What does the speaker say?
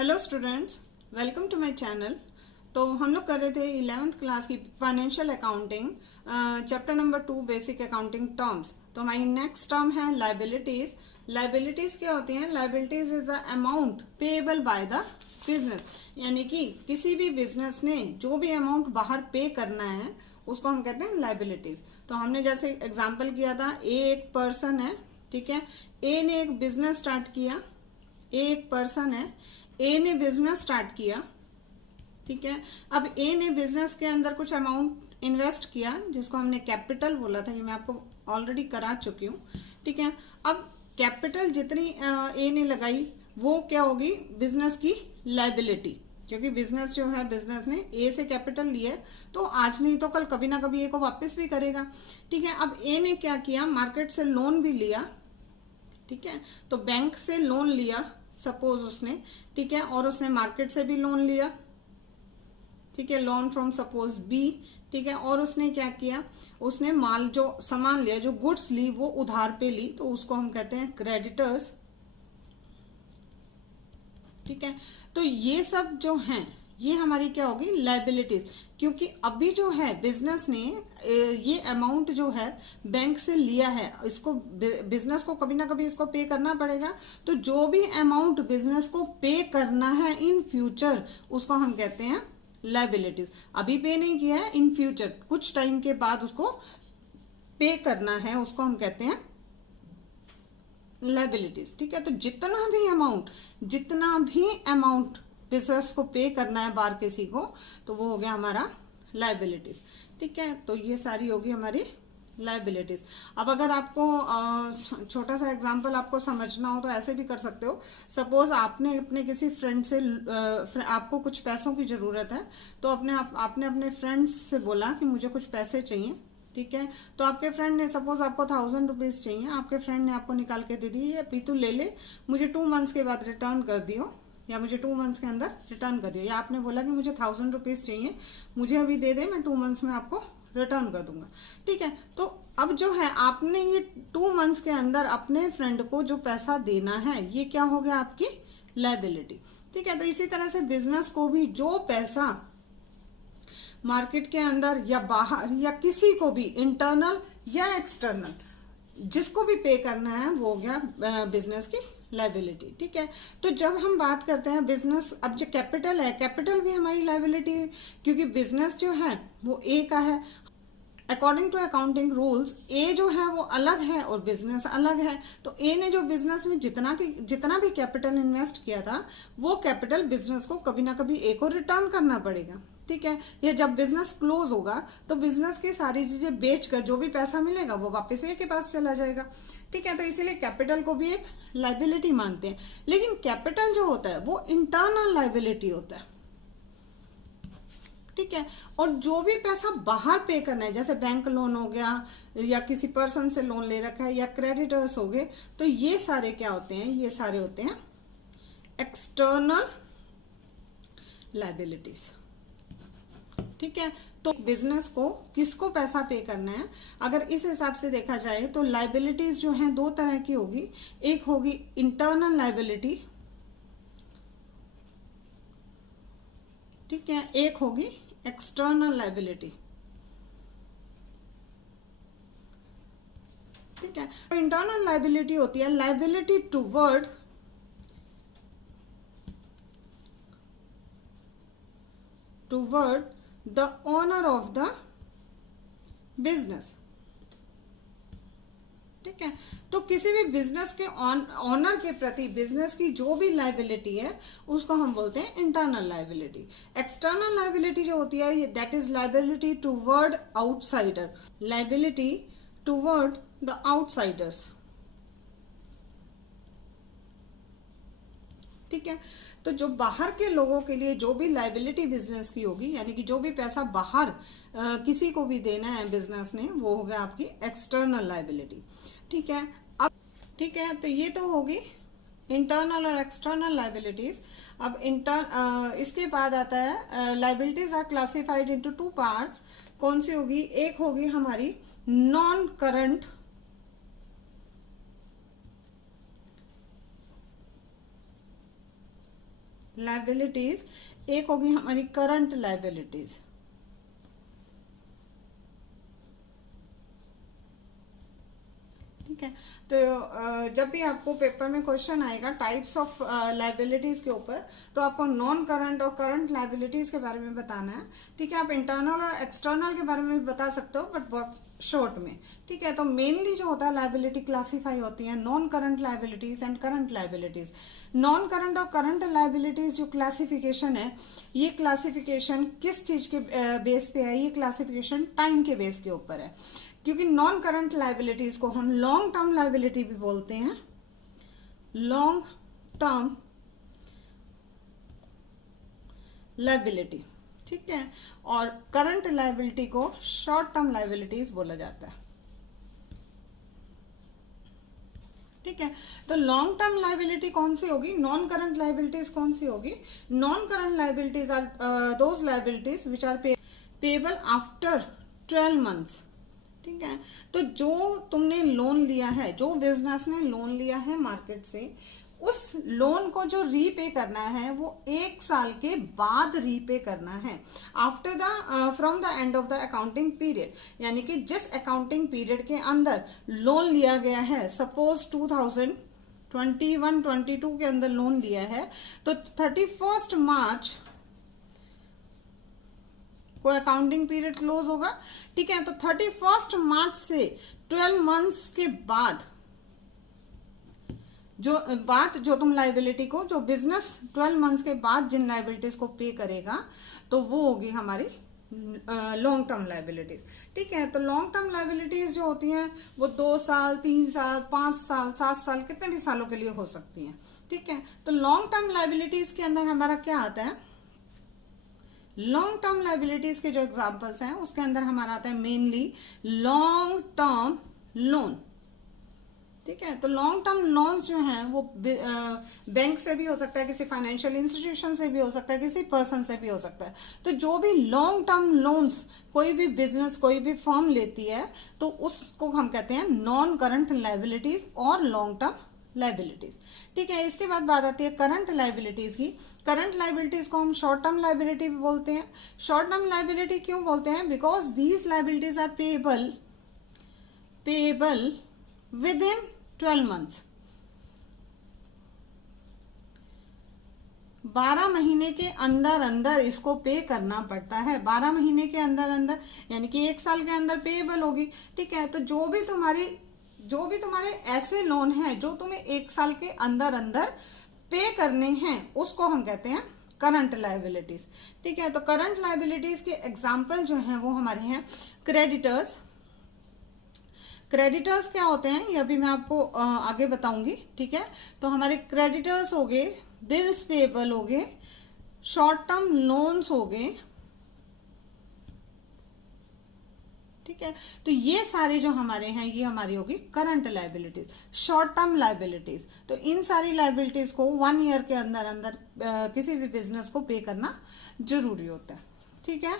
Hello students, welcome to my channel. तो हम लोग कर रहे थे 11th क्लास की financial accounting chapter number 2 basic accounting terms. तो हमारी नेक्स्ट टर्म है लाइबिलिटीज। लाइबिलिटीज क्या होती हैं? Liabilities is the amount payable by the business, यानी कि किसी भी बिजनेस ने जो भी अमाउंट बाहर पे करना है उसको हम कहते हैं लाइबिलिटीज। तो हमने जैसे एग्जाम्पल किया था, ए एक पर्सन है, ठीक है। ए ने एक बिजनेस स्टार्ट किया, ए एक पर्सन है, ए ने बिजनेस स्टार्ट किया, ठीक है। अब ए ने बिजनेस के अंदर कुछ अमाउंट इन्वेस्ट किया जिसको हमने कैपिटल बोला था, ये मैं आपको ऑलरेडी करा चुकी हूँ, ठीक है। अब कैपिटल जितनी ए ने लगाई वो क्या होगी? बिजनेस की लाइबिलिटी, क्योंकि बिजनेस जो है, बिजनेस ने ए से कैपिटल लिया तो आज नहीं तो कल कभी ना कभी ए को वापस भी करेगा, ठीक है। अब ए ने क्या किया? मार्केट से लोन भी लिया, ठीक है। तो बैंक से लोन लिया सपोज उसने, ठीक है, और उसने मार्केट से भी लोन लिया, ठीक है, लोन फ्रॉम सपोज बी, ठीक है। और उसने क्या किया? उसने माल, जो सामान लिया, जो गुड्स ली वो उधार पे ली, तो उसको हम कहते हैं क्रेडिटर्स, ठीक है। तो ये सब जो हैं ये हमारी क्या होगी? लाइबिलिटीज। क्योंकि अभी जो है बिजनेस ने ये अमाउंट जो है बैंक से लिया है, इसको बिजनेस को कभी ना कभी इसको पे करना पड़ेगा। तो जो भी अमाउंट बिजनेस को पे करना है इन फ्यूचर उसको हम कहते हैं लाइबिलिटीज। अभी पे नहीं किया है, इन फ्यूचर कुछ टाइम के बाद उसको पे करना है, उसको हम कहते हैं लाइबिलिटीज, ठीक है। तो जितना भी अमाउंट बिजनेस को पे करना है बाहर किसी को, तो वो हो गया हमारा लाइबिलिटीज, ठीक है। तो ये सारी होगी हमारी लाइबिलिटीज। अब अगर आपको छोटा सा एग्जांपल आपको समझना हो तो ऐसे भी कर सकते हो। सपोज आपने अपने किसी फ्रेंड से आपको कुछ पैसों की जरूरत है, तो आपने अपने फ्रेंड्स से बोला कि मुझे कुछ पैसे चाहिए, ठीक है। तो आपके फ्रेंड ने, सपोज आपको 1000 रुपीज चाहिए, आपके फ्रेंड ने आपको निकाल के दे दी, अभी तू ले ले, मुझे 2 मंथ्स के बाद रिटर्न कर दियो, या मुझे 2 मंथ्स के अंदर रिटर्न कर दियो। या आपने बोला कि मुझे 1000 रुपीज चाहिए, मुझे अभी दे दे, मैं 2 मंथ्स में आपको रिटर्न कर दूंगा, ठीक है। तो अब जो है आपने ये 2 मंथ्स के अंदर अपने फ्रेंड को जो पैसा देना है, ये क्या हो गया? आपकी लाइबिलिटी, ठीक है। तो इसी तरह से बिजनेस को भी जो पैसा मार्केट के अंदर या बाहर या किसी को भी, इंटरनल या एक्सटर्नल, जिसको भी पे करना है, वो हो गया बिजनेस की लाइबिलिटी, ठीक है। तो जब हम बात करते हैं बिजनेस, अब जो कैपिटल है, कैपिटल भी हमारी लाइबिलिटी है, क्योंकि बिजनेस जो है वो ए का है। अकॉर्डिंग टू अकाउंटिंग रूल्स ए जो है वो अलग है और बिजनेस अलग है। तो ए ने जो बिजनेस में जितना भी कैपिटल इन्वेस्ट किया था, वो कैपिटल बिजनेस को कभी ना कभी ए को रिटर्न करना पड़ेगा, ठीक है। या जब बिजनेस क्लोज होगा तो बिजनेस की सारी चीजें बेचकर जो भी पैसा मिलेगा वो वापस ए के पास चला जाएगा, ठीक है। तो इसीलिए कैपिटल को भी एक लाइबिलिटी मानते हैं। लेकिन कैपिटल जो होता है वो इंटरनल लाइबिलिटी होता है, ठीक है। और जो भी पैसा बाहर पे करना है, जैसे बैंक लोन हो गया, या किसी पर्सन से लोन ले रखा है, या क्रेडिटर्स हो गए, तो ये सारे क्या होते हैं? ये सारे होते हैं एक्सटर्नल लाइबिलिटीज, ठीक है। तो बिजनेस को किसको पैसा पे करना है, अगर इस हिसाब से देखा जाए तो लाइबिलिटीज जो हैं 2 तरह की होगी। एक होगी इंटरनल लाइबिलिटी, ठीक है, एक होगी एक्सटर्नल लाइबिलिटी, ठीक है। तो इंटरनल लाइबिलिटी होती है liability toward the owner of the business, ठीक है। तो किसी भी बिजनेस के ऑनर के प्रति बिजनेस की जो भी लाइबिलिटी है उसको हम बोलते हैं इंटरनल लाइबिलिटी। एक्सटर्नल लाइबिलिटी जो होती है, that is liability toward outsider, liability toward the outsiders, ठीक है। तो जो बाहर के लोगों के लिए जो भी लाइबिलिटी बिजनेस की होगी, यानी कि जो भी पैसा बाहर किसी को भी देना है बिजनेस ने, वो हो गया आपकी एक्सटर्नल लाइबिलिटी, ठीक है। अब ठीक है, तो ये तो होगी इंटरनल और एक्सटर्नल लाइबिलिटीज। अब इसके बाद आता है liabilities are classified into 2 parts. कौन सी होगी? एक होगी हमारी नॉन करंट लाइबिलिटीज, एक होगी हमारी करंट लाइबिलिटीज। ठीक है, तो जब भी आपको पेपर में क्वेश्चन आएगा टाइप्स ऑफ लाइबिलिटीज के ऊपर, तो आपको नॉन करंट और करंट लाइबिलिटीज के बारे में बताना है। ठीक है, आप इंटरनल और एक्सटर्नल के बारे में भी बता सकते हो, बट बहुत शॉर्ट में। ठीक है, तो मेनली जो होता है लाइबिलिटी क्लासीफाई होती है non current liabilities and current liabilities. Non current और करंट लाइबिलिटीज जो क्लासिफिकेशन है, ये क्लासिफिकेशन किस चीज के बेस पे है? ये क्लासिफिकेशन टाइम के बेस के ऊपर है, क्योंकि नॉन करंट लाइबिलिटीज को हम लॉन्ग टर्म लाइबिलिटी भी बोलते हैं, लॉन्ग टर्म लाइबिलिटी। ठीक है, और करंट लाइबिलिटी को शॉर्ट टर्म लाइबिलिटीज बोला जाता है। ठीक है, तो लॉन्ग टर्म लाइबिलिटी कौन सी होगी? नॉन करंट लाइबिलिटीज कौन सी होगी? Non current liabilities are those liabilities which are payable after 12 months. ठीक है, तो जो तुमने लोन लिया है, जो बिजनेस ने लोन लिया है मार्केट से, उस लोन को जो रीपे करना है वो 1 साल के बाद रीपे करना है, after the from the end of the accounting period. यानी कि जिस अकाउंटिंग पीरियड के अंदर लोन लिया गया है, सपोज 2021-22 के अंदर लोन लिया है, तो 31 मार्च को अकाउंटिंग पीरियड क्लोज होगा। ठीक है, तो 31 मार्च से 12 मंथ्स के बाद जो तुम लाइबिलिटी को, जो बिजनेस 12 मंथ्स के बाद जिन लाइबिलिटीज को पे करेगा, तो वो होगी हमारी लॉन्ग टर्म लाइबिलिटीज। ठीक है, तो लॉन्ग टर्म लाइबिलिटीज जो होती हैं वो 2 साल, 3 साल, 5 साल, 7 साल, कितने भी सालों के लिए हो सकती हैं। ठीक है, तो लॉन्ग टर्म लाइबिलिटीज के अंदर हमारा क्या आता है? लॉन्ग टर्म लाइबिलिटीज के जो एग्जांपल्स हैं उसके अंदर हमारा आता है मेनली लॉन्ग टर्म लोन। ठीक है, तो लॉन्ग टर्म लोन्स जो हैं वो बैंक से भी हो सकता है, किसी फाइनेंशियल इंस्टीट्यूशन से भी हो सकता है, किसी पर्सन से भी हो सकता है। तो जो भी लॉन्ग टर्म लोन्स कोई भी बिजनेस, कोई भी फर्म लेती है, तो उसको हम कहते हैं नॉन करंट लाइबिलिटीज और लॉन्ग टर्म लाइबिलिटीज। ठीक है, इसके बाद बात आती है करंट लाइबिलिटीज की। करंट लाइबिलिटीज को हम शॉर्ट टर्म लाइबिलिटी भी बोलते हैं। शॉर्ट टर्म लाइबिलिटी क्यों बोलते हैं? Because these liabilities are payable within 12 months. 12 महीने के अंदर अंदर इसको पे करना पड़ता है। 12 महीने के अंदर अंदर यानी कि 1 साल के अंदर पेएबल होगी। ठीक है, तो जो भी तुम्हारे ऐसे लोन हैं जो तुम्हें 1 साल के अंदर अंदर पे करने हैं, उसको हम कहते हैं करंट लाइबिलिटीज। ठीक है, तो करंट लाइबिलिटीज के एग्जाम्पल जो हैं वो हमारे हैं क्रेडिटर्स। क्रेडिटर्स क्या होते हैं ये अभी मैं आपको आगे बताऊंगी। ठीक है, तो हमारे क्रेडिटर्स हो गए, बिल्स पेएबल हो गए, शॉर्ट टर्म लोन्स हो गए। ठीक है, तो ये सारे जो हमारे हैं ये हमारी होगी current liabilities. Short term liabilities, तो इन सारी लाइबिलिटीज को 1 ईयर के अंदर अंदर किसी भी बिजनेस को पे करना जरूरी होता है। ठीक है।